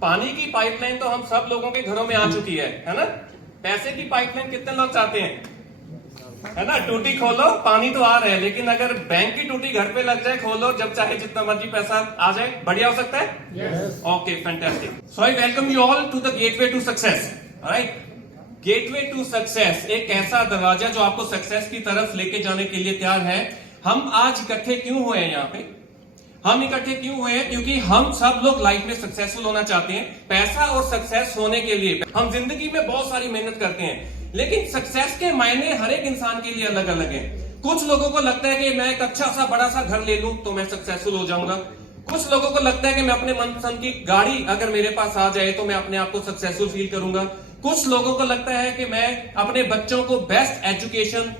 पानी की पाइपलाइन तो हम सब लोगों के घरों में आ चुकी है ना। पैसे की पाइपलाइन कितने लोग चाहते हैं, है ना। टूटी खोलो पानी तो आ रहा है, लेकिन अगर बैंक की टूटी घर पे लग जाए, खोलो जब चाहे जितना मर्जी पैसा आ जाए, बढ़िया हो सकता है। Okay, fantastic. So I welcome you all to the gateway to success. Right, gateway to success एक ऐसा दरवाजा जो आपको सक्सेस की तरफ लेके जाने के लिए तैयार है। हम आज इकट्ठे क्यों हुए हैं यहाँ पे? हम इकट्ठे क्यों हुए हैं? क्योंकि हम सब लोग लाइफ में सक्सेसफुल होना चाहते हैं। पैसा और सक्सेस होने के लिए हम जिंदगी में बहुत सारी मेहनत करते हैं, लेकिन सक्सेस के मायने हर एक इंसान के लिए अलग अलग है। कुछ लोगों को लगता है कि मैं एक अच्छा सा बड़ा सा घर ले लूं तो मैं सक्सेसफुल हो जाऊंगा। कुछ लोगों को लगता है कि मैं अपने मनपसंद की गाड़ी अगर मेरे पास आ जाए तो मैं अपने आप को सक्सेसफुल फील करूंगा। कुछ लोगों को लगता है कि मैं अपने बच्चों को बेस्ट एजुकेशन,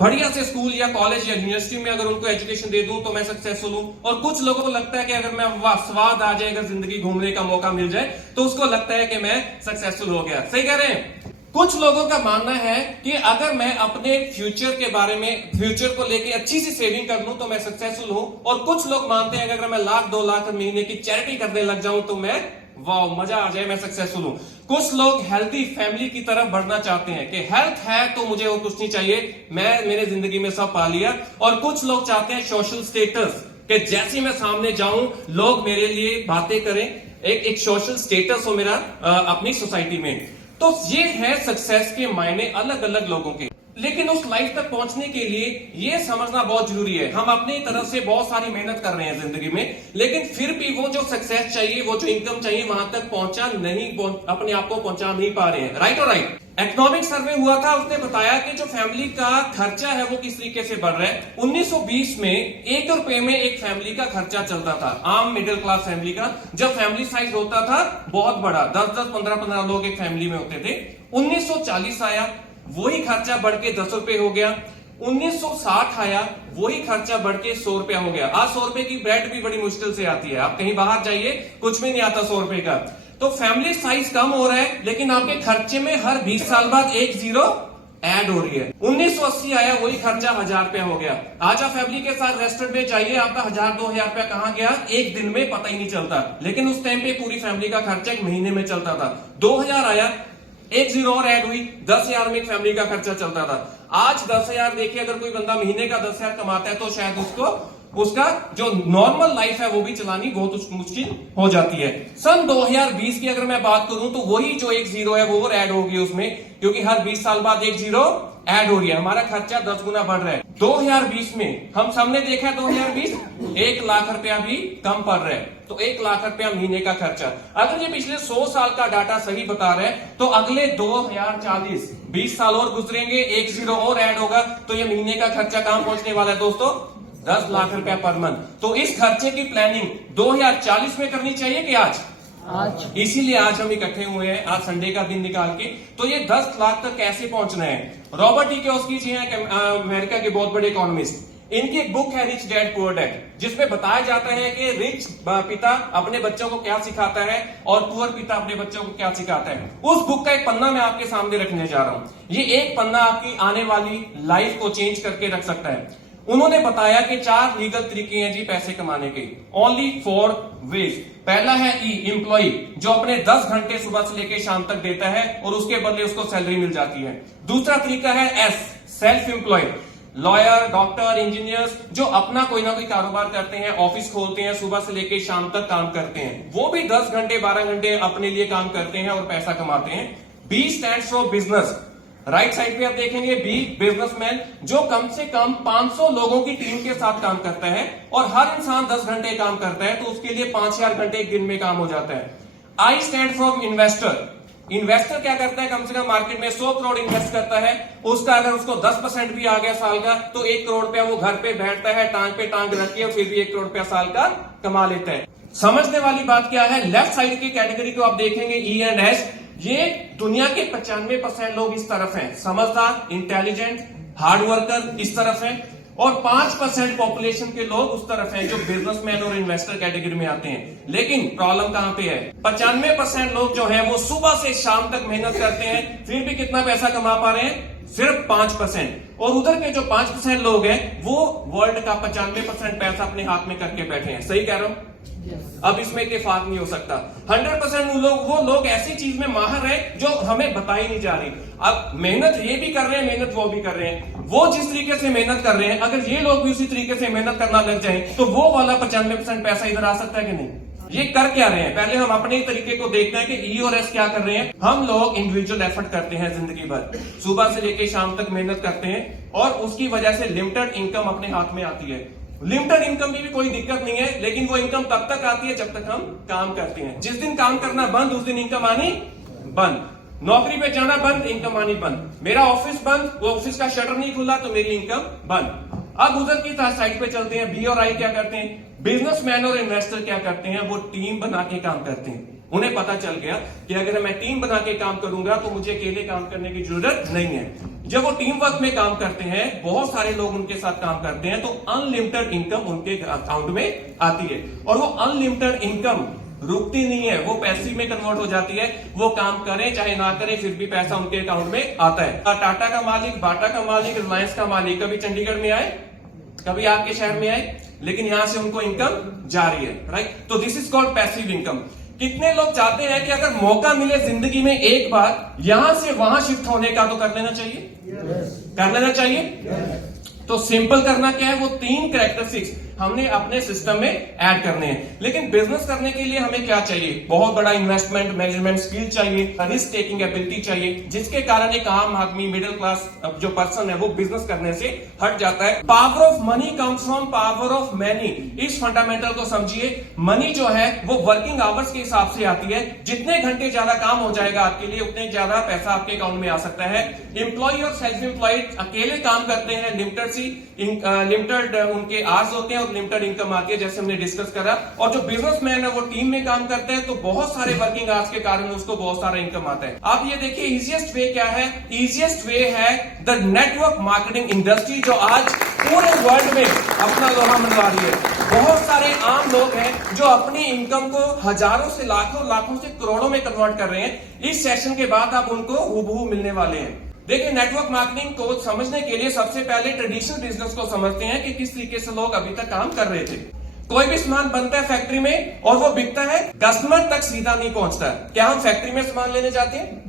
बढ़िया से स्कूल या कॉलेज या यूनिवर्सिटी में अगर उनको एजुकेशन दे दूं तो मैं सक्सेसफुल हूं। और कुछ लोगों को लगता है कि अगर मैं स्वाद आ जाए, अगर जिंदगी घूमने का मौका मिल जाए तो उसको लगता है कि मैं सक्सेसफुल हो गया। सही कह रहे हैं। कुछ लोगों का मानना है कि अगर मैं अपने फ्यूचर के बारे में, फ्यूचर को लेके अच्छी सी सेविंग कर लूं तो मैं सक्सेसफुल हूं। और कुछ लोग मानते हैं कि अगर मैं 1,00,000-2,00,000 महीने की चैरिटी करने लग जाऊं तो मैं, वाह, मजा आ जाए, मैं सक्सेसफुल हूं। कुछ लोग हेल्थी फैमिली की तरफ बढ़ना चाहते हैं कि हेल्थ है तो मुझे और कुछ नहीं चाहिए, मैं मेरे जिंदगी में सब पा लिया। और कुछ लोग चाहते हैं सोशल स्टेटस, कि जैसे मैं सामने जाऊं लोग मेरे लिए बातें करें, एक सोशल स्टेटस हो मेरा अपनी सोसाइटी में। तो ये है सक्सेस के मायने अलग अलग लोगों के। लेकिन उस लाइफ तक पहुंचने के लिए ये समझना बहुत जरूरी है, हम अपनी तरफ से बहुत सारी मेहनत कर रहे हैं जिंदगी में, लेकिन फिर भी वो जो सक्सेस चाहिए, वो जो इनकम चाहिए, वहां तक अपने आप को पहुंचा नहीं पा रहे हैं। राइट और राइट। इकोनॉमिक सर्वे हुआ था, उसने बताया कि जो फैमिली का खर्चा है वो किस तरीके से बढ़ रहा है। 1920 में 1 रुपए में एक फैमिली का खर्चा चलता था, आम मिडिल क्लास फैमिली का। जब फैमिली साइज होता था बहुत बड़ा, 10-10, 15-15 लोग एक फैमिली में होते थे। 1940 आया, वही खर्चा बढ़ के 10 रुपए हो गया। 1960 आया, वही खर्चा बढ़ के 100 रुपया हो गया। आज 100 रुपए की ब्रेड भी बड़ी मुश्किल से आती है, आप कहीं बाहर जाइए कुछ भी नहीं आता 100 रुपए का। तो फैमिली साइज कम हो रहा है, लेकिन आपके खर्चे में हर 20 साल बाद 1 जीरो ऐड हो रही है। 1980 आया, वही खर्चा 1000 रुपया हो गया। आज आप फैमिली के साथ रेस्टोरेंट में जाइए, आपका 1000-2000 रुपया कहां गया एक दिन में पता ही नहीं चलता, लेकिन उस टाइम पे पूरी फैमिली का खर्चा एक महीने में चलता था। 2000 आया, 1 जीरो और ऐड हुई, 10,000 में एक फैमिली का खर्चा चलता था। आज 10,000 देखिए, अगर कोई बंदा महीने का 10,000 कमाता है तो शायद उसका जो नॉर्मल लाइफ है वो भी चलानी बहुत मुश्किल हो जाती है। सन 2020 की अगर मैं बात करूं तो वही जो 1 जीरो है वो और ऐड होगी उसमें, क्योंकि हर 20 साल बाद 1 जीरो ऐड हो रही है। हमारा खर्चा 10 गुना बढ़ रहा है। 2020 में हम सबने देखा है 2020 1 लाख रुपया भी कम पड़ रहा है, तो 1 लाख रुपया महीने का खर्चा। अगर ये पिछले 100 साल का डाटा सही बता रहे हैं तो अगले 2040 20 साल और गुजरेंगे, 1 जीरो और ऐड होगा, तो ये महीने का खर्चा कहां पहुंचने वाला है दोस्तों? 10 लाख रुपया पर मंथ। तो इस खर्चे की प्लानिंग 2040 में करनी चाहिए कि आज? इसीलिए आज हम इकट्ठे हुए हैं, आज संडे का दिन निकाल के। तो ये 10 लाख तक कैसे पहुंचना है? रॉबर्ट टी कियोसाकी जी हैं, अमेरिका के बहुत बड़े इकोनॉमिस्ट। इनकी एक बुक है रिच डैड पुअर डैड, जिसमें बताया जाता है कि रिच पिता अपने बच्चों को क्या सिखाता है और पुअर पिता अपने बच्चों को क्या सिखाता है। उस बुक का एक पन्ना मैं आपके सामने रखने जा रहा हूं। ये एक पन्ना आपकी आने वाली लाइफ को चेंज करके रख सकता है। उन्होंने बताया कि 4 लीगल तरीके हैं जी पैसे कमाने के, ओनली 4 वेज। पहला है एम्प्लॉय, जो अपने 10 घंटे सुबह से लेकर शाम तक देता है और उसके बदले उसको सैलरी मिल जाती है। दूसरा तरीका है S, self employed, lawyer, doctor, engineers, जो अपना कोई ना कोई कारोबार करते हैं, ऑफिस खोलते हैं, सुबह से लेकर शाम तक काम करते हैं। वो भी 10 घंटे 12 घंटे अपने लिए काम करते हैं और पैसा कमाते हैं। B stands for business. Right side पे आप देखेंगे बी, बिजनेसमैन, जो कम से कम 500 लोगों की टीम के साथ काम करता है और हर इंसान 10 घंटे काम करता है, तो उसके लिए 5000 घंटे एक दिन में काम हो जाता है। I stand for investor. Investor क्या करता है? कम से कम मार्केट में 100 करोड़ इन्वेस्ट करता है, उसका अगर उसको 10% भी आ गया साल का तो 1 करोड़ रुपया वो घर पे बैठता है, टांग पे टांग रख के, और फिर भी 1 करोड़ रुपया साल का कमा लेता है। समझने वाली बात क्या है? लेफ्ट साइड की कैटेगरी को आप देखेंगे ई एंड एस, ये दुनिया के 95% लोग इस तरफ हैं, समझदार, इंटेलिजेंट, हार्ड वर्कर इस तरफ हैं, और 5% पॉपुलेशन के लोग उस तरफ हैं जो बिजनेसमैन और इन्वेस्टर कैटेगरी में आते हैं। लेकिन प्रॉब्लम कहां पे है? 95% लोग जो हैं वो सुबह से शाम तक मेहनत करते हैं, फिर भी कितना पैसा कमा पा रहे हैं? सिर्फ 5%। और उधर के जो 5% लोग हैं वो वर्ल्ड का 95% पैसा अपने हाथ में करके बैठे हैं। सही कह रहा हूं? अब इसमें इत्तेफाक नहीं हो सकता। 100% वो लोग ऐसी चीज में माहिर है जो हमें बताई नहीं जा रही। अब मेहनत ये भी कर रहे हैं, मेहनत वो भी कर रहे हैं। वो जिस तरीके से मेहनत कर रहे हैं, अगर ये लोग भी उसी तरीके से मेहनत करना लग जाएं, तो वो वाला 95% पैसा इधर आ सकता है कि नहीं? ये कर क्या रहे हैं? पहले हम अपने तरीके को देखते हैं कि ई और एस क्या कर रहे हैं। हम लोग इंडिविजुअल एफर्ट करते हैं जिंदगी भर, सुबह से लेकर शाम तक मेहनत करते हैं और उसकी वजह से लिमिटेड इनकम अपने हाथ में आती है। लिमिटेड इनकम की भी कोई दिक्कत नहीं है, लेकिन वो इनकम तब तक आती है जब तक हम काम करते हैं। जिस दिन काम करना बंद, उस दिन इनकम आनी बंद। नौकरी पे जाना बंद, इनकम आनी बंद। मेरा ऑफिस बंद, वो ऑफिस का शटर नहीं खुला तो मेरी इनकम बंद। अब उधर की साइड पे चलते हैं। बी और आई क्या करते हैं? बिजनेसमैन और इन्वेस्टर क्या करते हैं? वो टीम बना के काम करते हैं। उन्हें पता चल गया कि अगर मैं टीम बना के काम करूंगा तो मुझे अकेले काम करने की जरूरत नहीं है। जब वो टीम वर्क में काम करते हैं, बहुत सारे लोग उनके साथ काम करते हैं, तो अनलिमिटेड इनकम उनके अकाउंट में आती है। और वो अनलिमिटेड इनकम रुकती नहीं है, वो पैसे में कन्वर्ट हो जाती है। वो काम करें चाहे ना करें, फिर भी पैसा उनके अकाउंट में आता है। टाटा का मालिक, बाटा का मालिक, रिलायंस का मालिक कभी चंडीगढ़ में आए, कभी आपके शहर में आए, लेकिन यहां से उनको इनकम जारी है, राइट? तो this is called passive income. कितने लोग चाहते हैं कि अगर मौका मिले जिंदगी में एक बार यहां से वहां शिफ्ट होने का, तो कर लेना चाहिए? कर लेना चाहिए। तो सिंपल करना क्या है? वो 3 कैरेक्टरिस्टिक्स हमने अपने सिस्टम में ऐड करने हैं। लेकिन बिजनेस करने के लिए हमें क्या चाहिए? बहुत बड़ा इन्वेस्टमेंट मैनेजमेंट स्किल चाहिए, रिस्क टेकिंग एबिलिटी चाहिए, जिसके कारण एक आम आदमी, मिडिल क्लास जो पर्सन है, वो बिजनेस करने से हट जाता है। Power of money comes from power of many. इस फंडामेंटल को समझिए। मनी जो है वो वर्किंग आवर्स के हिसाब से आती है। जितने घंटे ज्यादा काम हो जाएगा आपके लिए, उतने ज्यादा पैसा आपके अकाउंट में आ सकता है। एम्प्लॉय और सेल्फ एम्प्लॉयड अकेले काम करते हैं, लिमिटेड उनके आवर्स होते हैं और लिमिटेड इनकम आती है, जैसे हमने डिस्कस करा। और जो बिजनेसमैन है वो टीम में काम करते हैं, तो बहुत सारे वर्किंग आवर्स के कारण उसको बहुत सारा इनकम आता है। आप ये देखिए, इजीएस्ट वे क्या है? इजीएस्ट वे है द नेटवर्क मार्केटिंग इंडस्ट्री, जो आज पूरे वर्ल्ड में अपना लोहा मनवा रही है। बहुत सारे आम लोग हैं जो अपनी इनकम को हजारों से लाखों, लाखों से करोड़ों में कन्वर्ट कर रहे हैं। इस सेशन के बाद आप उनको हूबहू मिलने वाले हैं। देखिए, नेटवर्क मार्केटिंग को समझने के लिए सबसे पहले ट्रेडिशनल बिजनेस को समझते हैं कि किस तरीके से लोग अभी तक काम कर रहे थे। कोई भी सामान बनता है फैक्ट्री में और वो बिकता है, कस्टमर तक सीधा नहीं पहुंचता। क्या हम फैक्ट्री में सामान लेने जाते हैं?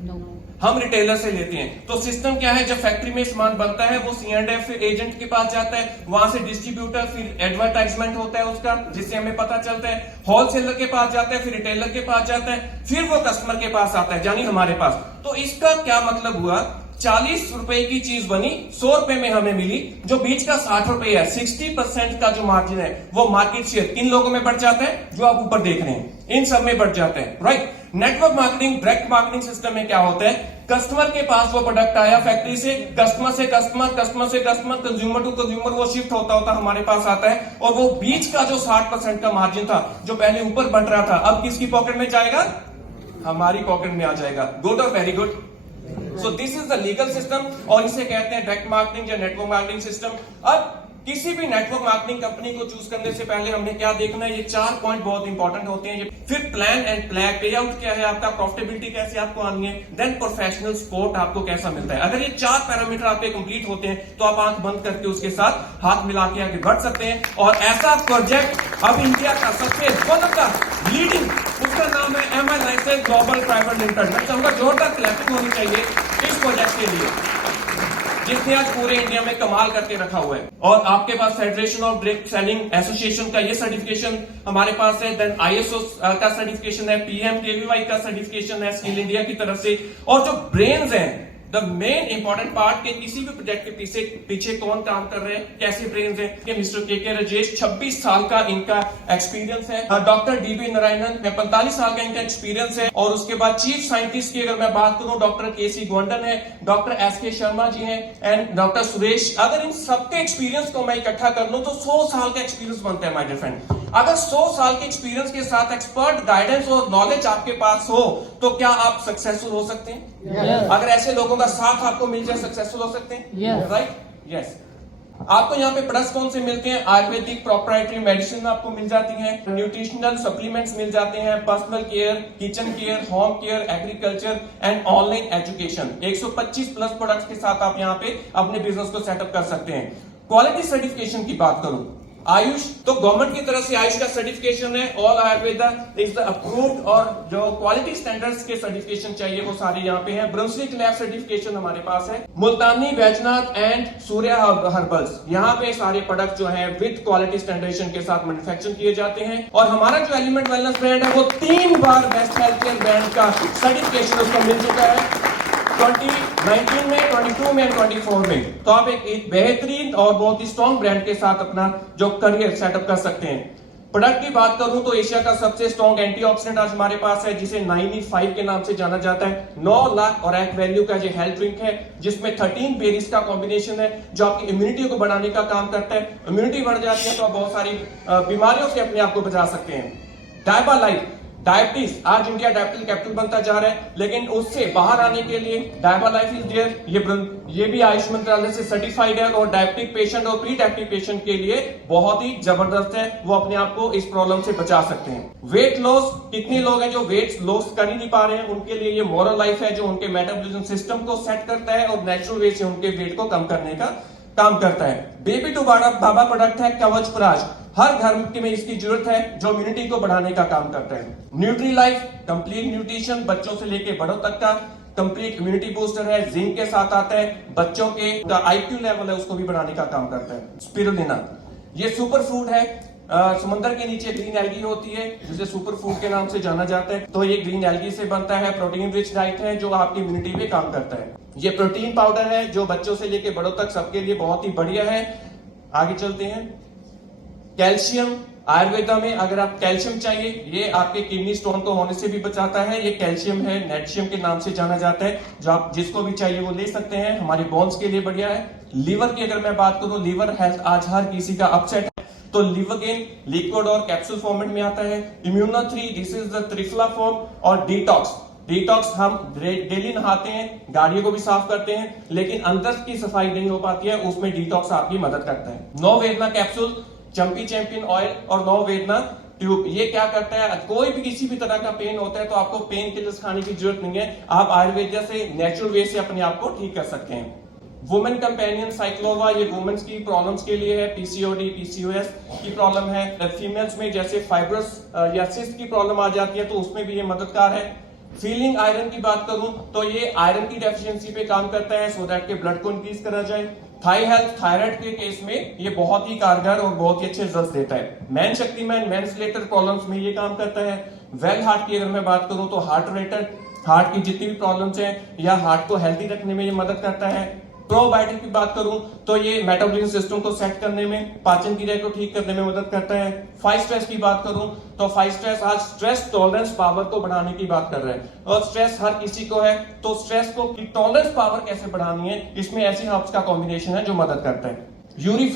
हम रिटेलर से लेते हैं। तो सिस्टम क्या है? जब फैक्ट्री में सामान बनता है, वो C&F एजेंट के पास जाता है, वहां से डिस्ट्रीब्यूटर, फिर एडवर्टाइजमेंट होता है उसका, जिससे हमें पता चलता है। होलसेलर के पास जाता है, फिर रिटेलर के पास जाता है, फिर वो कस्टमर के पास आता है, यानी हमारे पास। तो इसका क्या मतलब हुआ? 40 रुपए की चीज बनी, 100 रुपए में हमें मिली, जो बीच का 60 रुपए है। 60% का जो मार्जिन है, वो मार्केट शेयर किन लोगों में बढ़ जाता है? जो आप ऊपर देख रहे हैं, इन सब में बढ़ जाता है, right? Network marketing, direct marketing system में क्या होता है? कस्टमर के पास वो प्रोडक्ट आया फैक्ट्री से, कस्टमर से कस्टमर, कस्टमर से कस्टमर, कंज्यूमर टू कंज्यूमर, वो शिफ्ट होता होता हमारे पास आता है। और वो बीच का जो 60% का मार्जिन था, जो पहले ऊपर बढ़ रहा था, अब किसकी पॉकेट में जाएगा? हमारी पॉकेट में आ जाएगा। गुड और very good. So this is the legal system, और इसे कहते हैं डायरेक्ट मार्केटिंग या नेटवर्क मार्केटिंग सिस्टम। अब किसी भी नेटवर्क मार्केटिंग कंपनी को चूज करने से पहले हमने क्या देखना है? ये 4 पॉइंट बहुत इंपॉर्टेंट होते हैं। फिर प्लान एंड प्लान, पे आउट क्या है आपका, प्रॉफिटेबिलिटी कैसे आपको आनी है, देन प्रोफेशनल सपोर्ट आपको कैसा मिलता है। अगर ये 4 पैरामीटर आपके कंप्लीट होते हैं, तो आप आंख बंद करके उसके साथ हाथ मिला के आगे बढ़ सकते हैं। और ऐसा प्रोजेक्ट अब इंडिया का सबसे बड़ा लीडिंग, उसका नाम है MI licence global private limited. मैं चाहूंगा जोरदार क्लैपिंग होनी चाहिए इस प्रोजेक्ट के लिए, जिसने आज पूरे इंडिया में कमाल करके रखा हुआ है। और आपके पास federation of direct selling association का ये सर्टिफिकेशन हमारे पास है, देन ISO का सर्टिफिकेशन है, PMKVY का सर्टिफिकेशन है स्किल इंडिया की तरफ से। और जो ब्रेन्स हैं, द मेन इंपॉर्टेंट पार्ट के किसी भी प्रोजेक्ट के पीछे कौन काम कर रहे हैं, कैसे ब्रेन्स हैं, कि मिस्टर के राजेश, 26 साल का इनका एक्सपीरियंस है। डॉक्टर DB नारायणन, 45 साल का इनका एक्सपीरियंस है। और उसके बाद चीफ साइंटिस्ट की अगर मैं बात करूं, डॉक्टर KC गोंडन है, डॉक्टर SK शर्मा जी हैं, एंड डॉक्टर सुरेश। अगर इन सबके एक्सपीरियंस को मैं इकट्ठा कर लूं, तो 100 साल का एक्सपीरियंस बनता है माय डियर फ्रेंड। अगर 100 साल के एक्सपीरियंस के साथ एक्सपर्ट गाइडेंस और नॉलेज आपके पास हो, तो क्या आप सक्सेसफुल हो सकते हैं? अगर ऐसे लोगों का साथ आपको मिल जाए, सक्सेसफुल हो सकते हैं, राइट? यस। आपको यहाँ पे प्लस कौन से मिलते हैं? आयुर्वेदिक प्रोप्राइटरी मेडिसिन आपको मिल जाती है, न्यूट्रिशनल सप्लीमेंट्स मिल जाते हैं, personal care, kitchen care, home care, agriculture and online education. 125 plus products के साथ आप यहाँ पे अपने बिजनेस को सेटअप कर सकते हैं। क्वालिटी सर्टिफिकेशन की बात करूं, आयुष, तो गवर्नमेंट की तरफ से आयुष का सर्टिफिकेशन है। All Ayurveda is the approved, और जो क्वालिटी स्टैंडर्ड्स के सर्टिफिकेशन चाहिए वो सारे यहाँ पे हैं। ब्रुंसविक लैब सर्टिफिकेशन हमारे पास है। मुल्तानी, बैजनाथ एंड सूर्या हर्बल्स, यहाँ पे सारे प्रोडक्ट जो है विद क्वालिटी स्टैंडर्डेशन के साथ मैन्युफैक्चर किए जाते हैं। और हमारा जो एलिमेंट वेलनेस ब्रांड है वो 3 बार बेस्ट हेल्थ केयर ब्रांड का सर्टिफिकेशन उसको मिल चुका है, 2019 में, 22 में, 24 में। तो आप एक बेहतरीन और बहुत ही स्ट्रॉन्ग ब्रांड के साथ अपना जो करियर सेटअप कर सकते हैं। प्रोडक्ट की बात करूं तो एशिया का सबसे स्ट्रॉन्ग एंटीऑक्सीडेंट आज हमारे पास है, जिसे 9E5 के नाम से जाना जाता है। 9 लाख और एक वैल्यू का जो हेल्थ ड्रिंक है, जिसमें 13 बेरीज का कॉम्बिनेशन है, जो आपकी इम्यूनिटी को बढ़ाने का काम करता है। इम्यूनिटी बढ़ जाती है तो आप बहुत सारी बीमारियों से अपने आप को बचा सकते हैं। डायबा लाइफ, डायबिटीज, आज इंडिया डायबिटीज कैपिटल बनता जा रहा है, लेकिन उससे बाहर आने के लिए डायबा लाइफ इज देयर। ये भी आयुष मंत्रालय से सर्टिफाइड है, और डायबिटिक पेशेंट और प्री डायबिटिक पेशेंट के लिए बहुत ही जबरदस्त है, वो अपने आप को इस प्रॉब्लम से बचा सकते हैं। वेट लॉस, कितने लोग हैं जो वेट लॉस कर ही नहीं पा रहे हैं, उनके लिए ये मोरल लाइफ है, जो उनके मेटाबॉलिज्म सिस्टम को सेट करता है और नेचुरल वे से उनके वेट को कम करने का काम करता है। बेबी टू बाबा प्रोडक्ट है कवच प्राज, हर घर में इसकी जरूरत है, जो इम्यूनिटी को बढ़ाने का काम करता है। न्यूट्री लाइफ, कंप्लीट न्यूट्रिशन, बच्चों से लेके बड़ों तक का कंप्लीट इम्यूनिटी बूस्टर है, जिंक के साथ आता है, बच्चों के IQ लेवल है उसको भी बढ़ाने का काम करता है। स्पिरुलिना, ये सुपर फूड है, समुद्र के नीचे ग्रीन एल्गी होती है, जिसे सुपर फूड के नाम से जाना जाता है। तो ये ग्रीन एल्गी से बनता है, प्रोटीन रिच डाइट है, जो आपकी इम्यूनिटी पे काम करता है। ये प्रोटीन पाउडर है, जो बच्चों से लेके बड़ों तक सबके लिए बहुत ही बढ़िया है। आगे चलते हैं। कैल्शियम, आयुर्वेदा में अगर आप कैल्शियम चाहिए, ये आपके किडनी स्टोन को होने से भी बचाता है। ये कैल्शियम है, नेटशियम के नाम से जाना जाता है, जो आप जिसको भी चाहिए वो ले सकते हैं, हमारे बोन्स के लिए बढ़िया है। लीवर की अगर मैं बात करूं, लीवर हेल्थ आज हर किसी का अपसेट है, तो लिवरगेन लिक्विड और कैप्सूल फॉर्मेट में आता है। Immuno 3, this is the triphala form. और डिटॉक्स हम डेली नहाते हैं, गाड़ियों को भी साफ करते हैं, लेकिन अंदर की सफाई नहीं हो पाती है, उसमें डिटॉक्स आपकी मदद करता है। नौ वेदना कैप्सूल, चंपी चैंपियन ऑयल और नौ वेदना ट्यूब, ये क्या करता है, कोई भी किसी भी तरह का पेन होता है तो आपको पेन किलर्स खाने की जरूरत नहीं है, आप आयुर्वेदा से नेचुरल वे से अपने आप को ठीक कर सकते हैं। वुमेन कंपेनियन साइक्लोवा, ये वुमेन्स की प्रॉब्लम्स के लिए है, PCOD PCOS की प्रॉब्लम है। फीमेल्स में जैसे फाइब्रस या सिस्ट की प्रॉब्लम आ जाती है तो उसमें भी ये मददगार है। फीलिंग आयरन की बात करूं तो ये आयरन की डेफिशिएंसी पे काम करता है, सो दैट के ब्लड को इंक्रीज करा जाए। थाई हेल्थ, थायराइड के केस में ये बहुत ही कारगर और बहुत ही अच्छे रिजल्ट देता है। Man Shaktiman, men's related problems में ये काम करता है। वेल हार्ट की अगर मैं बात करूं तो हार्ट रिलेटेड, हार्ट की जितनी भी प्रॉब्लम्स हैं या हार्ट को हेल्थी रखने में ये मदद करता है। प्रोबायोटिक की बात करूं तो ये मेटाबॉलिज्म सिस्टम को सेट करने में, पाचन क्रिया को ठीक करने में मदद करता है। 5 स्ट्रेस की बात करूं तो 5 स्ट्रेस आज स्ट्रेस टॉलरेंस पावर को बढ़ाने की बात कर रहे हैं, और स्ट्रेस हर किसी को है, तो स्ट्रेस को टॉलरेंस पावर कैसे बढ़ानी है, इसमें ऐसी हर्ब्स का कॉम्बिनेशन है जो मदद करता है। यूरी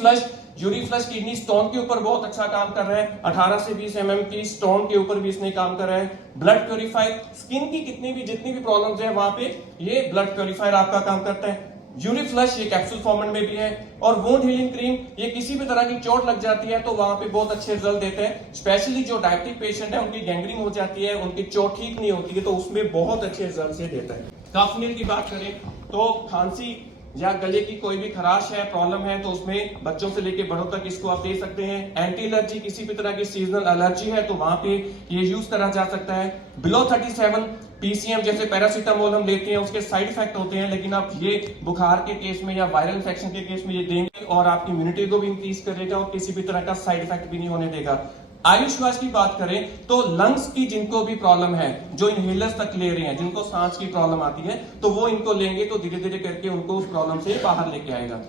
फ्लश किडनी स्टोन के ऊपर बहुत अच्छा काम कर रहा है, 18 से 20 mm की स्टोन के ऊपर भी इसने काम कर रहा है। ब्लड प्योरीफायर, स्किन की जितनी भी प्रॉब्लम्स है वहां पे ये ब्लड प्योरीफायर आपका काम करता है। यूरी फ्लश ये कैप्सूल फॉर्मेट में भी है। और वुंड हीलिंग क्रीम, ये किसी भी तरह की चोट लग जाती है तो वहां पे बहुत अच्छे रिजल्ट देते हैं, स्पेशली जो डायबिटिक पेशेंट है उनकी गैंग्रीन हो जाती है, उनकी चोट ठीक नहीं होती है, तो उसमें बहुत अच्छे रिजल्ट से देता है। कफ नील की बात करें तो खांसी या गले की कोई भी खराश है, प्रॉब्लम है, तो उसमें बच्चों से लेके बड़ों तक इसको आप दे सकते हैं। एंटी एलर्जी, किसी भी तरह की सीजनल एलर्जी है तो वहां पे ये यूज करा जा सकता है। बिलो 37 PCM जैसे पैरासीटामोल हम लेते हैं, उसके साइड इफेक्ट होते हैं, लेकिन आप ये बुखार के केस में या वायरल इन्फेक्शन के केस में ये देंगे और आपकी इम्यूनिटी को भी इंक्रीज करेगा और किसी भी तरह का साइड इफेक्ट भी नहीं होने देगा। आयुष्वास की बात करें तो लंग्स की जिनको भी प्रॉब्लम है, जो इनहेलर्स तक ले रहे हैं, जिनको सांस की प्रॉब्लम आती है, तो वो इनको लेंगे तो धीरे धीरे करके उनको उस प्रॉब्लम से बाहर लेके आएगा।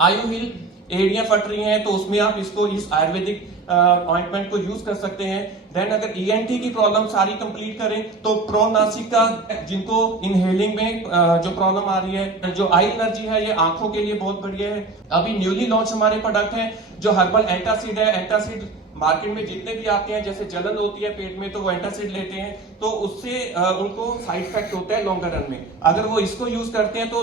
आयु हील, एड़ियां फट रही हैं तो उसमें आप इसको इस आयुर्वेदिक ऑइंटमेंट को यूज कर सकते हैं। देन अगर ENT की प्रॉब्लम सारी कंप्लीट करें तो प्रोनासिका, जिनको इनहेलिंग में जो प्रॉब्लम आ रही है, जो आई एलर्जी है, ये आंखों के लिए बहुत बढ़िया है। अभी न्यूली लॉन्च हमारे प्रोडक्ट है जो हर्बल एंटासिड है। एंटासिड मार्केट में जितने भी आते हैं, जैसे जलन होती है पेट में तो वो एंटासिड लेते हैं, तो उससे उनको साइड इफेक्ट होता है लॉन्गर रन में। अगर वो इसको यूज करते हैं तो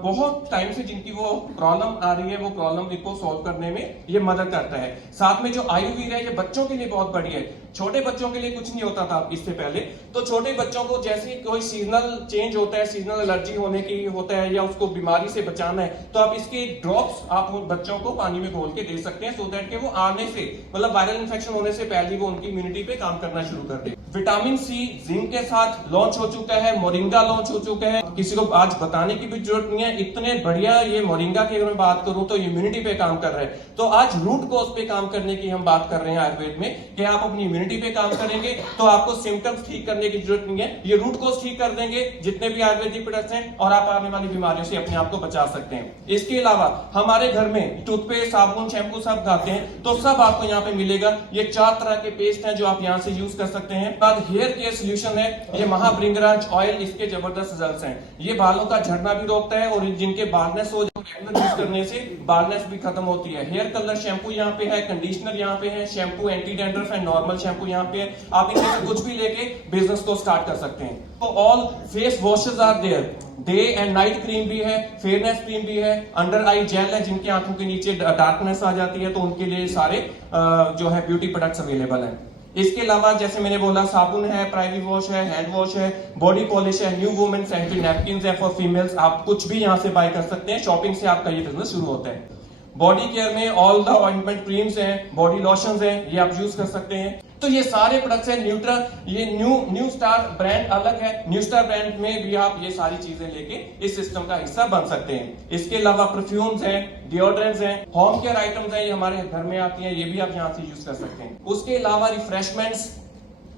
बहुत टाइम से जिनकी वो प्रॉब्लम आ रही है वो प्रॉब्लम इनको सॉल्व करने में ये मदद करता है। साथ में जो आयुर्वेद है ये बच्चों के लिए बहुत बढ़िया है। छोटे बच्चों के लिए कुछ नहीं होता था इससे पहले। तो छोटे बच्चों को जैसे कोई सीजनल चेंज होता है, सीजनल एलर्जी होने की होता है या उसको बीमारी से बचाना है, तो आप इसके ड्रॉप्स आप बच्चों को पानी में घोल के दे सकते हैं, सो दैट कि वो आने से मतलब वायरल इन्फेक्शन होने से पहले वो उनकी इम्यूनिटी पे काम करना शुरू कर दे। विटामिन सी जिंक के साथ लॉन्च हो चुका है, मोरिंगा लॉन्च हो चुका है, किसी को आज बताने की भी जरूरत नहीं है, इतने बढ़िया ये मोरिंगा की अगर मैं बात करूं तो इम्यूनिटी पे काम कर रहे हैं। तो आज रूट कॉज पे काम करने की हम बात कर रहे हैं आयुर्वेद में कि आप अपनी इम्यूनिटी पे काम करेंगे तो आपको सिम्टम्स ठीक करने की जरूरत नहीं है, ये रूट कॉज ठीक कर देंगे जितने भी आयुर्वेदिक प्रोडक्ट्स हैं, और आप आने वाली बीमारियों से अपने आप को बचा सकते हैं। इसके अलावा हमारे घर में टूथपेस्ट, साबुन, शैम्पू सब खाते हैं, तो सब आपको यहाँ पे मिलेगा। ये 4 तरह के पेस्ट हैं जो आप यहाँ से यूज कर सकते हैं। बाद हेयर केयर सोल्यूशन है, ये महाभृंगराज ऑयल, इसके जबरदस्त रिजल्ट्स हैं। ये बालों का झड़ना भी रोकता है और जिनके बालनेस हो यूज करने से बालनेस भी खत्म होती है। हेयर कलर शैम्पू यहाँ पे है, कंडीशनर यहाँ पे है, shampoo anti dandruff and normal shampoo यहाँ पे है। आप इनमें से कुछ भी लेके बिजनेस को स्टार्ट कर सकते हैं। तो all face washes are there, day and night cream भी है, फेयरनेस क्रीम भी है, अंडर आई जेल है, जिनकी आंखों के नीचे डार्कनेस आ जाती है तो उनके लिए सारे जो है ब्यूटी प्रोडक्ट्स अवेलेबल हैं। इसके अलावा जैसे मैंने बोला साबुन है, प्राइमरी वॉश है, हैंड वॉश है, बॉडी पॉलिश है, न्यू वुमेन सैनिटरी नैपकिन्स है फॉर फीमेल्स। आप कुछ भी यहाँ से बाय कर सकते हैं, शॉपिंग से आपका ये बिजनेस शुरू होता है। बॉडी केयर में ऑल द ऑइंटमेंट क्रीम्स हैं, बॉडी लोशंस हैं, ये आप यूज कर सकते हैं। तो ये सारे प्रोडक्ट्स हैं। न्यूट्रा, ये न्यू स्टार ब्रांड अलग है, न्यू स्टार ब्रांड में भी आप ये सारी चीजें लेके इस सिस्टम का हिस्सा बन सकते हैं। इसके अलावा परफ्यूम्स हैं, डिओड्रेंट्स हैं, होम केयर आइटम्स हैं, ये हमारे घर में आती हैं, ये भी आप यहाँ से यूज कर सकते हैं। उसके अलावा रिफ्रेशमेंट्स,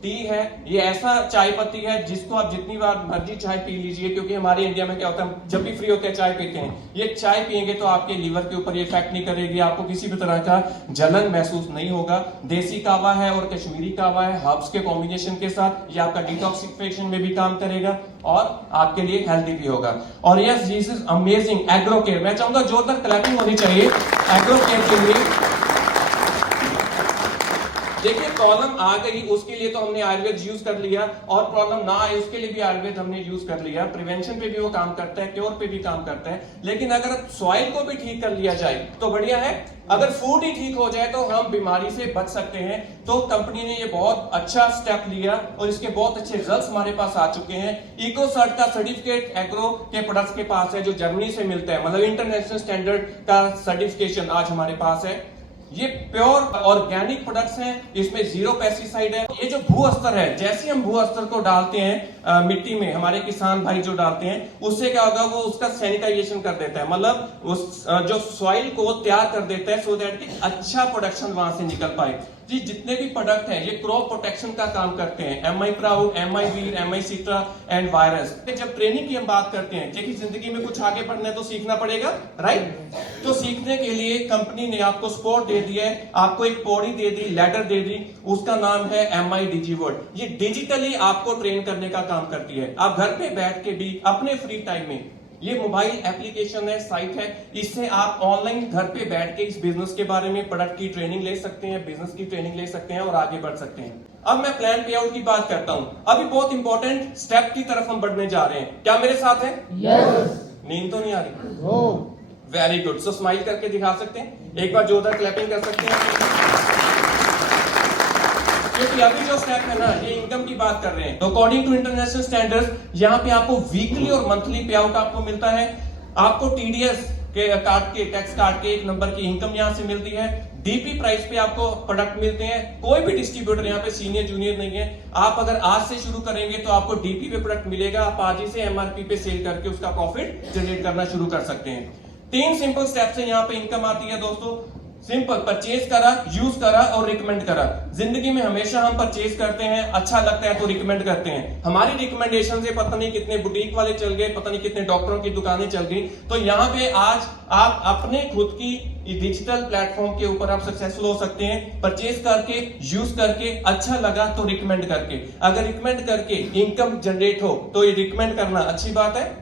टी है, ये ऐसा चाय पत्ती है जिसको आप जितनी बार मर्जी चाय पी लीजिए, क्योंकि हमारे इंडिया में क्या होता है जब भी फ्री होते हैं चाय पीते हैं। ये चाय पियेंगे तो आपके लीवर के ऊपर ये इफेक्ट नहीं करेगी, आपको किसी भी तरह का जलन महसूस नहीं होगा। देसी कावा है और कश्मीरी कावा है, हर्ब्स के कॉम्बिनेशन के साथ, ये आपका डिटॉक्सिफिकेशन में भी काम करेगा और आपके लिए हेल्दी भी होगा। और yes, this is amazing agro care. मैं चाहूंगा जोरदार क्लैपिंग होनी चाहिए एग्रो केयर के लिए। देखिए प्रॉब्लम आ गई उसके लिए तो हमने आयुर्वेद यूज कर लिया, और प्रॉब्लम ना आए उसके लिए भी आयुर्वेद हमने यूज कर लिया। प्रिवेंशन पे भी वो काम करता है, क्योर पे भी काम करता है। लेकिन अगर सॉइल को भी ठीक कर लिया जाए तो बढ़िया है। अगर फूड ही ठीक हो जाए तो हम बीमारी से बच सकते हैं। तो कंपनी ने ये बहुत अच्छा स्टेप लिया और इसके बहुत अच्छे रिजल्ट्स हमारे पास आ चुके हैं। इकोसर्ट का सर्टिफिकेट एग्रो के प्रोडक्ट्स के पास है, जो जर्मनी से मिलता है, मतलब इंटरनेशनल स्टैंडर्ड का सर्टिफिकेशन आज हमारे पास है। ये प्योर ऑर्गेनिक प्रोडक्ट्स हैं, इसमें 0 पेस्टिसाइड है। ये जो भू अस्तर है, जैसे हम भू अस्तर को डालते हैं मिट्टी में, हमारे किसान भाई जो डालते हैं, उससे क्या होगा, वो उसका सैनिटाइजेशन कर देता है, मतलब उस जो सॉइल को तैयार कर देता है, सो दैट कि अच्छा प्रोडक्शन वहां से निकल पाए। जी जितने भी प्रोडक्ट हैं ये क्रॉप प्रोटेक्शन का काम करते हैं। MI proud, MI Veer, MI सिट्रा एंड वायरस। जब ट्रेनिंग की हम बात करते हैं, देखिए जिंदगी में कुछ आगे बढ़ना है तो सीखना पड़ेगा, राइट। तो सीखने के लिए कंपनी ने आपको सपोर्ट दे दिया है, आपको एक पौड़ी दे दी, लैडर दे दी, उसका नाम है एमआई डिजीवर्ड। ये डिजिटली आपको ट्रेन करने का काम करती है। आप घर पे बैठ के भी अपने फ्री टाइम में, ये मोबाइल एप्लीकेशन है, साइट है, इससे आप ऑनलाइन घर पे बैठ के इस बिजनेस के बारे में, प्रोडक्ट की ट्रेनिंग ले सकते हैं, बिजनेस की ट्रेनिंग ले सकते हैं और आगे बढ़ सकते हैं। अब मैं प्लान पे आउट की बात करता हूं। अभी बहुत इंपॉर्टेंट स्टेप की तरफ हम बढ़ने जा रहे हैं। क्या मेरे साथ है? यस। नींद तो नहीं आ रही? Very good. सो स्माइल करके दिखा सकते हैं, एक बार जोरदार क्लैपिंग कर सकते हैं। क्योंकि अभी जो स्टेप है ना, ये इनकम की बात कर रहे हैं। तो अकॉर्डिंग टू इंटरनेशनल स्टैंडर्ड्स यहाँ पे आपको वीकली और मंथली पे आउट आपको मिलता है। आपको टीडीएस के काट के, टैक्स काट के 1 नंबर की इनकम यहाँ से मिलती है। डीपी प्राइस पे आपको प्रोडक्ट मिलते हैं। कोई भी डिस्ट्रीब्यूटर यहाँ पे सीनियर जूनियर नहीं है। आप अगर आज से शुरू करेंगे तो आपको डीपी पे प्रोडक्ट मिलेगा, आप आज ही से एमआरपी पे सेल करके उसका प्रॉफिट जनरेट करना शुरू कर सकते हैं। 3 सिंपल स्टेप से यहाँ पे इनकम आती है दोस्तों। सिंपल, परचेज करा, यूज करा और रिकमेंड करा। जिंदगी में हमेशा हम परचेज करते हैं, अच्छा लगता है तो रिकमेंड करते हैं। हमारी रिकमेंडेशन से पता नहीं कितने बुटीक वाले चल गए, पता नहीं कितने डॉक्टरों की दुकानें चल गई। तो यहाँ पे आज आप अपने खुद की डिजिटल प्लेटफॉर्म के ऊपर आप सक्सेसफुल हो सकते हैं। परचेज करके, यूज करके, अच्छा लगा तो रिकमेंड करके। अगर रिकमेंड करके इनकम जनरेट हो तो ये रिकमेंड करना अच्छी बात है।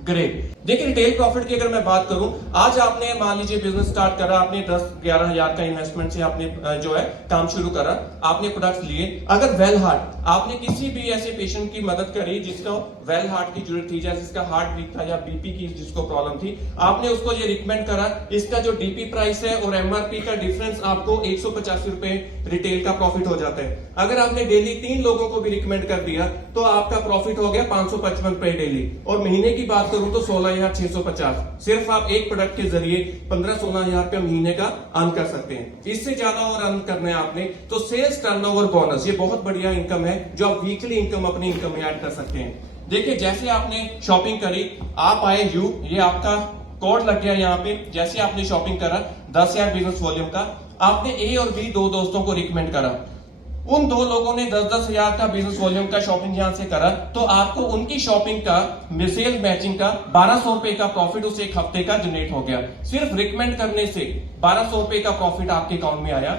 ग्रेट। देखिए रिटेल प्रॉफिट की अगर मैं बात करूं, आज आपने मान लीजिए बिजनेस स्टार्ट करा, आपने 10-11 हजार का इन्वेस्टमेंट से आपने जो है काम शुरू करा, आपने प्रोडक्ट्स लिए। अगर वेल हार्ट आपने किसी भी ऐसे पेशेंट की मदद करी जिसको वेल हार्ट की जरूरत थी, जैसे जिसका हार्ट वीक था या बीपी की जिसको प्रॉब्लम थी, आपने उसको ये रिकमेंड करा, इसका जो डीपी प्राइस है और एमआरपी का डिफरेंस आपको 185 रुपए रिटेल का प्रॉफिट हो जाता है। अगर आपने डेली 3 लोगों को भी रिकमेंड कर दिया तो आपका प्रॉफिट हो गया 555 रुपए डेली, और महीने की बात करूं तो 16,650। सिर्फ आप एक प्रोडक्ट के जरिए 15-16 हजार रुपया महीने का अर्न कर सकते हैं। इससे ज्यादा और अर्न करना है आपने तो सेल्स टर्नओवर बोनस, ये बहुत बढ़िया इनकम है जो आप वीकली इनकम अपनी इनकम में ऐड कर सकते हैं। देखिए जैसे आपने शॉपिंग करी, आप आए ये आपका कोड लग गया यहाँ पे। जैसे आपने शॉपिंग करा 10,000 बिजनेस वॉल्यूम का, आपने ए और बी 2 दोस्तों को रिकमेंड करा, उन 2 लोगों ने 10-10 हजार का बिजनेस वॉल्यूम का शॉपिंग यहां से करा, तो आपको उनकी शॉपिंग का सेल मैचिंग का 1200 रुपए का प्रॉफिट उस एक हफ्ते का जनरेट हो गया। सिर्फ रिकमेंड करने से 1200 रुपए का प्रॉफिट आपके अकाउंट में आया।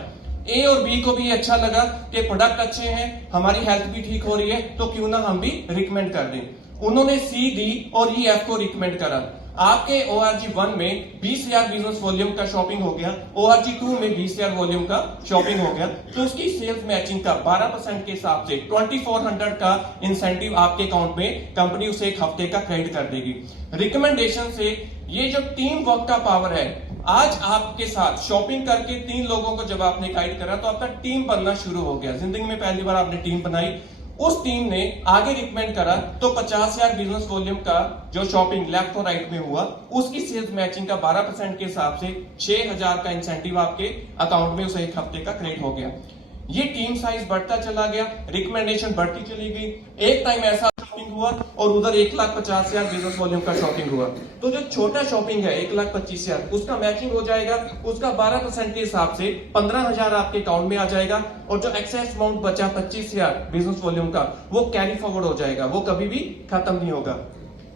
ए और बी को भी अच्छा लगा कि प्रोडक्ट अच्छे हैं, हमारी हेल्थ भी ठीक हो रही है, तो क्यों ना हम भी रिकमेंड कर दें। उन्होंने सी, डी और ई, एफ को रिकमेंड करा। आपके ORG 1 में 20,000 बिजनेस वॉल्यूम का शॉपिंग हो गया, ORG 2 में 20,000 वॉल्यूम का शॉपिंग हो गया, तो उसकी सेल्स मैचिंग का 12% के हिसाब से 2400 का इंसेंटिव आपके अकाउंट में कंपनी उसे एक हफ्ते का क्रेडिट कर देगी। रिकमेंडेशन से ये जो टीम वर्क का पावर है, आज आपके साथ शॉपिंग करके 3 लोगों को जब आपने गाइड करा तो आपका टीम बनना शुरू हो गया। जिंदगी में पहली बार आपने टीम बनाई, उस टीम ने आगे रिकमेंड करा तो 50,000 बिजनेस वॉल्यूम का जो शॉपिंग लेफ्ट और राइट में हुआ, उसकी सेल्स मैचिंग का 12% के हिसाब से 6,000 का इंसेंटिव आपके अकाउंट में उसे एक हफ्ते का क्रेडिट हो गया। ये टीम साइज बढ़ता चला गया, रिकमेंडेशन बढ़ती चली गई। एक टाइम ऐसा शॉपिंग हुआ और उधर 1,50,000 बिजनेस वॉल्यूम का शॉपिंग हुआ, तो जो छोटा शॉपिंग है 1,25,000 उसका मैचिंग हो जाएगा, उसका 12% के हिसाब से 15,000 आपके अकाउंट में आ जाएगा, और जो एक्सेस अमाउंट बचा 25,000 बिजनेस वॉल्यूम का वो कैरी फॉरवर्ड हो जाएगा, वो कभी भी खत्म नहीं होगा।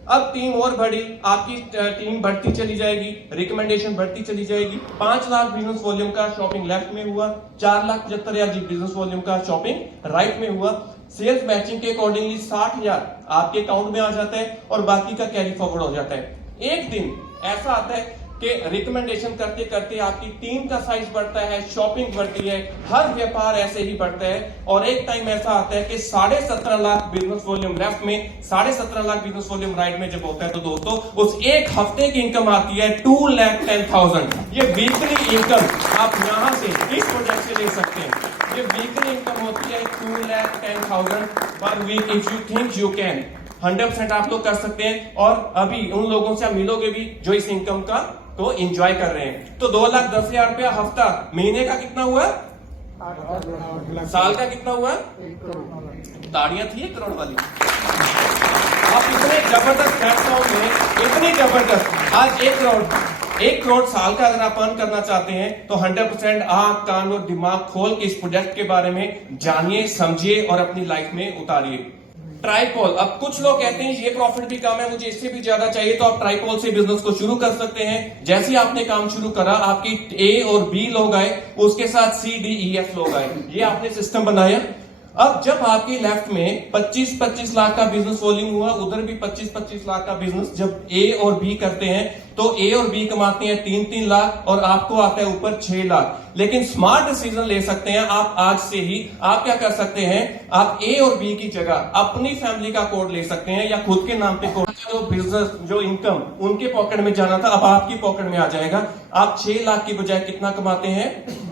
अब टीम और बढ़ी, आपकी टीम बढ़ती चली जाएगी, रिकमेंडेशन बढ़ती चली जाएगी। 5 लाख बिजनेस वॉल्यूम का शॉपिंग लेफ्ट में हुआ, 4,75,000 बिजनेस वॉल्यूम का शॉपिंग राइट में हुआ। सेल्स मैचिंग के अकॉर्डिंगली 60,000 आपके अकाउंट में आ जाता है और बाकी का कैरी फॉरवर्ड हो जाता है। एक दिन ऐसा आता है कि रिकमेंडेशन करते करते आपकी टीम का साइज बढ़ता है, शॉपिंग बढ़ती है, हर व्यापार ऐसे ही बढ़ता है, और एक टाइम ऐसा आता है कि 17.5 लाख बिजनेस वॉल्यूम लेफ्ट में, 17.5 लाख बिजनेस वॉल्यूम राइट में जब होता है तो दोस्तों उस एक हफ्ते की इनकम आती है 2,10,000। ये वीकली इनकम आप यहां से इस प्रोजेक्ट से ले सकते हैं। ये वीकली इनकम होती है 2,10,000 per week. If you think you can, 100% आप लोग कर सकते हैं, और अभी उन लोगों से आप मिलोगे भी जो इस इनकम का तो एंजॉय कर रहे हैं। तो 2,10,000 रुपया हफ्ता, महीने का कितना हुआ, साल का कितना हुआ, ताड़ियां थी 1 करोड़ वाली। आप इतने जबरदस्त प्लेटफॉर्म में, इतनी जबरदस्त, आज 1 करोड़ साल का अगर आप अर्न करना चाहते हैं तो 100% आंख, कान और दिमाग खोल के इस प्रोजेक्ट के बारे में जानिए, समझिए और अपनी लाइफ में उतारिए। ट्राइपोल, अब कुछ लोग कहते हैं ये प्रॉफिट भी कम है, मुझे इससे भी ज्यादा चाहिए, तो आप ट्राइपोल से बिजनेस को शुरू कर सकते हैं। जैसे ही आपने काम शुरू करा, आपकी ए और बी लोग आए, उसके साथ सी, डी, ई, एफ लोग आए, ये आपने सिस्टम बनाया। अब जब आपके लेफ्ट में 25-25 लाख का बिजनेस वॉल्यूम हुआ, उधर भी 25-25 लाख का बिजनेस जब ए और बी करते हैं तो ए और बी कमाते हैं 3-3 लाख और आपको आता है ऊपर 6 लाख। लेकिन स्मार्ट डिसीजन ले सकते हैं आप आज से ही। आप क्या कर सकते हैं, आप ए और बी की जगह अपनी फैमिली का कोड ले सकते हैं या खुद के नाम पे कोड। जो बिजनेस, जो इनकम उनके पॉकेट में जाना था अब आपकी पॉकेट में आ जाएगा। आप 6 लाख की बजाय कितना कमाते हैं,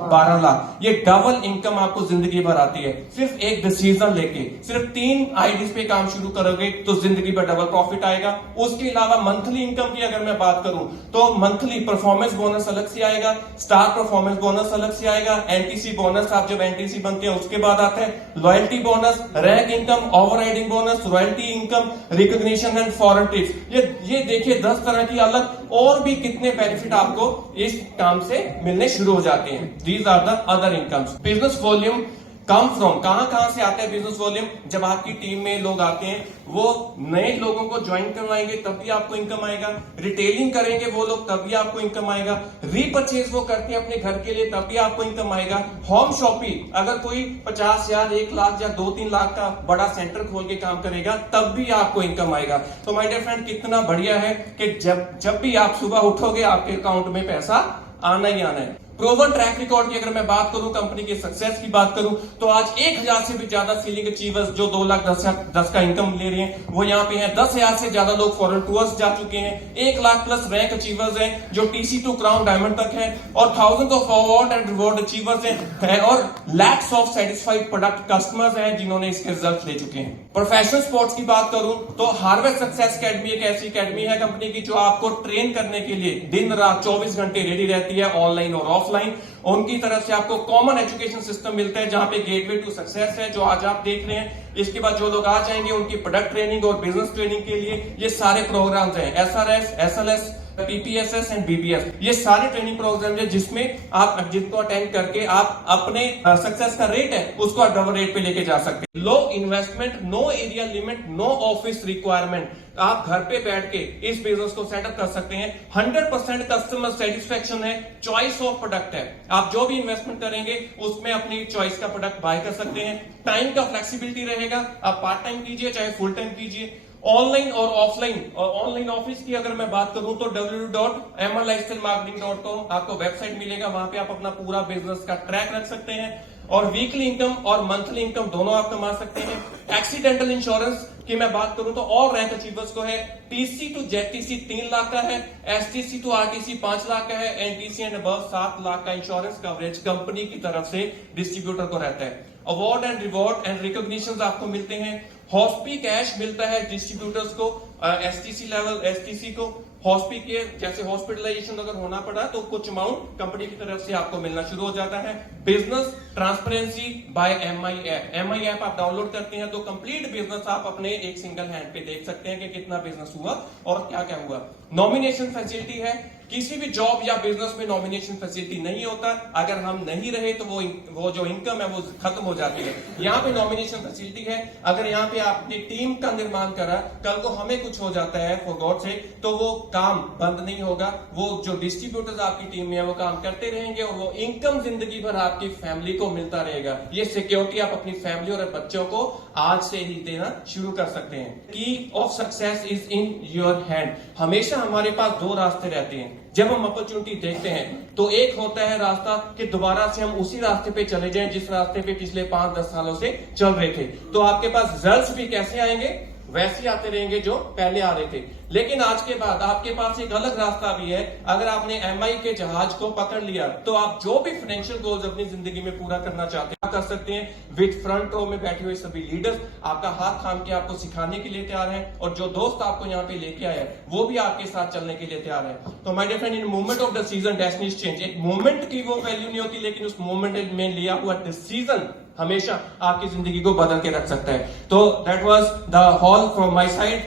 12 लाख। ये डबल इनकम आपको जिंदगी भर आती है, सिर्फ एक डिसीजन लेके। सिर्फ 3 आईडीज पे काम शुरू करोगे तो जिंदगी भर डबल प्रॉफिट आएगा। उसके अलावा मंथली इनकम की अगर मैं बात करूं तो मंथली परफॉर्मेंस बोनस अलग से आएगा, स्टार परफॉर्मेंस बोनस अलग से आएगा, एनटीसी बोनस आप जब एनटीसी बनते हैं उसके बाद आता है, loyalty bonus, rank income, overriding bonus, royalty income, recognition and foreign trips. ये देखिए 10 तरह की अलग और भी कितने बेनिफिट आपको इस काम से मिलने शुरू हो जाते हैं। These are the other incomes. Business volume come from, कहां से आता है बिजनेस वॉल्यूम? जब आपकी टीम में लोग आते हैं, वो नए लोगों को ज्वाइन करवाएंगे तब भी आपको इनकम आएगा, रिटेलिंग करेंगे वो लोग तब भी आपको इनकम आएगा, रीपर्चेज वो करते हैं अपने घर के लिए तब भी आपको इनकम आएगा, होम शॉपिंग अगर कोई 50,000, 1 लाख या 2-3 लाख का बड़ा सेंटर खोल के काम करेगा तब भी आपको इनकम आएगा। तो माय डियर फ्रेंड, कितना बढ़िया है कि जब भी आप सुबह उठोगे आपके अकाउंट में पैसा आना ही आना है। प्रोवन ट्रैक रिकॉर्ड की अगर मैं बात करूं, कंपनी के सक्सेस की बात करूं, तो आज 1000 से भी ज्यादा सीलिंग अचीवर्स जो 2,10,000 का इनकम ले रहे हैं वो यहाँ पे हैं। 10,000 से ज्यादा लोग फॉरेन टूर्स जा चुके हैं। 1 लाख प्लस रैंक अचीवर्स हैं जो TC2 क्राउन डायमंड तक है, और thousand of award and reward achievers हैं, और lakhs of satisfied product customers हैं जिन्होंने इसके रिजल्ट ले चुके हैं। प्रोफेशनल स्पोर्ट्स की बात करूं तो हार्वेस्ट सक्सेस अकेडमी एक ऐसी अकेडमी है कंपनी की जो आपको ट्रेन करने के लिए दिन रात 24 घंटे रेडी रहती है, ऑनलाइन और ऑफलाइन। उनकी तरफ से आपको कॉमन एजुकेशन सिस्टम मिलता है जहां पे गेटवे टू सक्सेस है जो आज आप देख रहे हैं। इसके बाद जो लोग आ जाएंगे उनकी प्रोडक्ट ट्रेनिंग और बिजनेस ट्रेनिंग के लिए ये सारे प्रोग्राम्स हैं, SRS, SLS, PPSS and BPS, ये सारे ट्रेनिंग प्रोग्राम है जिसमें आप जिनको अटेंड करके आप अपने सक्सेस का रेट है उसको डबल रेट पे लेके जा सकते हैं। Low investment, no area limit, no office requirement, आप घर पे बैठ के इस बिजनेस को सेटअप कर सकते हैं। 100% कस्टमर सेटिस्फेक्शन है, चॉइस ऑफ प्रोडक्ट है, आप जो भी इन्वेस्टमेंट करेंगे उसमें अपनी चॉइस का प्रोडक्ट बाय कर सकते हैं। टाइम का फ्लेक्सिबिलिटी रहेगा, आप पार्ट टाइम कीजिए चाहे फुल टाइम कीजिए। ऑनलाइन और ऑफलाइन, और ऑनलाइन ऑफिस की अगर मैं बात करूं तो www.mrlifestylemarketing.com आपको वेबसाइट मिलेगा, वहां पे आप अपना पूरा बिजनेस का ट्रैक रख सकते हैं, और वीकली इनकम और मंथली इनकम दोनों आप कमा सकते हैं। एक्सीडेंटल इंश्योरेंस की मैं बात करूं तो और रैंक अचीवर्स को है, TC to ZTC 3 लाख का है, STC to RTC 5 लाख का है, NTC एंड अबव 7 लाख का इंश्योरेंस कवरेज कंपनी की तरफ से डिस्ट्रीब्यूटर को रहता है। Award and reward and recognition आपको मिलते हैं। हॉस्पी कैश मिलता है डिस्ट्रीब्यूटर्स को, STC लेवल STC को। हॉस्पी के जैसे हॉस्पिटलाइजेशन अगर होना पड़ा तो कुछ अमाउंट कंपनी की तरफ से आपको मिलना शुरू हो जाता है। Business transparency by MI app, MI app आप डाउनलोड करते हैं तो कंप्लीट बिजनेस आप अपने एक सिंगल हैंड पे देख सकते हैं कि कितना बिजनेस हुआ और क्या क्या हुआ। नॉमिनेशन फैसिलिटी है, किसी भी जॉब या बिजनेस में नॉमिनेशन फैसिलिटी नहीं होता, अगर हम नहीं रहे तो वो जो इनकम है वो खत्म हो जाती है। यहाँ पे नॉमिनेशन फैसिलिटी है, अगर यहाँ पे आपने टीम का निर्माण करा, कल को हमें कुछ हो जाता है फॉर गॉड से, तो वो काम बंद नहीं होगा, वो जो डिस्ट्रीब्यूटर्स आपकी टीम में है वो काम करते रहेंगे और वो इनकम जिंदगी भर आपकी फैमिली को मिलता रहेगा। ये सिक्योरिटी आप अपनी फैमिली और बच्चों को आज से ही देना शुरू कर सकते हैं। की of success is in your hand. हमेशा हमारे पास 2 रास्ते रहते हैं जब हम अपॉर्चुनिटी देखते हैं, तो एक होता है रास्ता कि दोबारा से हम उसी रास्ते पे चले जाएं जिस रास्ते पे पिछले 5-10 सालों से चल रहे थे, तो आपके पास रिजल्ट्स भी कैसे आएंगे, वैसे आते रहेंगे जो पहले आ रहे थे। लेकिन आज के बाद आपके पास एक अलग रास्ता भी है, अगर आपने MI के जहाज को पकड़ लिया तो आप जो भी फाइनेंशियल गोल्स अपनी जिंदगी में पूरा करना चाहते हैं कर सकते हैं। विद फ्रंट रो में बैठे हुए सभी लीडर्स आपका हाथ थाम के आपको सिखाने के लिए तैयार हैं, और जो दोस्त आपको यहाँ पे लेके आए वो भी आपके साथ चलने के लिए तैयार है। तो my dear friend, in movement of the season destinies change. एक मूवमेंट की वो वैल्यू नहीं होती, लेकिन उस मूवमेंट में लिया हुआ डिसीजन हमेशा आपकी जिंदगी को बदल के रख सकता है। तो that was the hall from my side.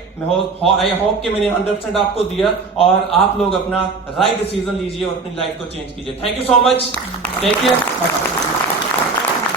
I hope कि मैंने 100% आपको दिया और आप लोग अपना राइट डिसीजन लीजिए और अपनी लाइफ को चेंज कीजिए। Thank you so much, take care.